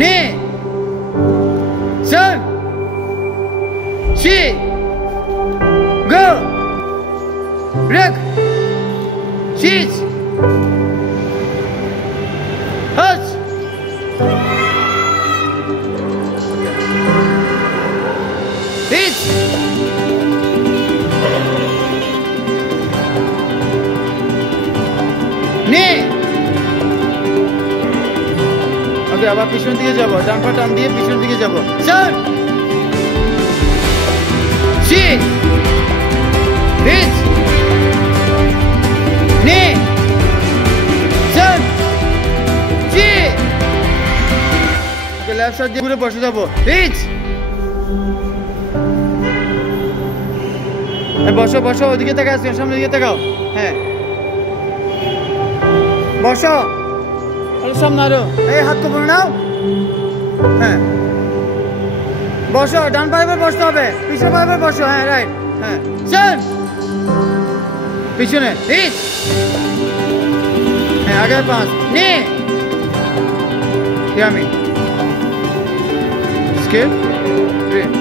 নে Sun Shi Go Rek Sheets Huts Hits নে ওকে আবার পিছন দিকে যাব ডান পা টান দিয়ে পিছন দিকে যাব Sun Shi Hits নে Sun Shi ওকে লেফট সাইড দিয়ে ঘুরে বসে যাব Hits বসো বসো ওদিকে তাকাও সামনের দিকে তাকাও হ্যাঁ বসো সামনে আরো এই হাত কোমরে নাও হ্যাঁ বসো ডান পায়ে বসতে হবে পিছনে পায়ে বসো হ্যাঁ রাইট হ্যাঁ Sun পিছনে হিট হ্যাঁ আগে পাঁচ নে আমি স্কেপ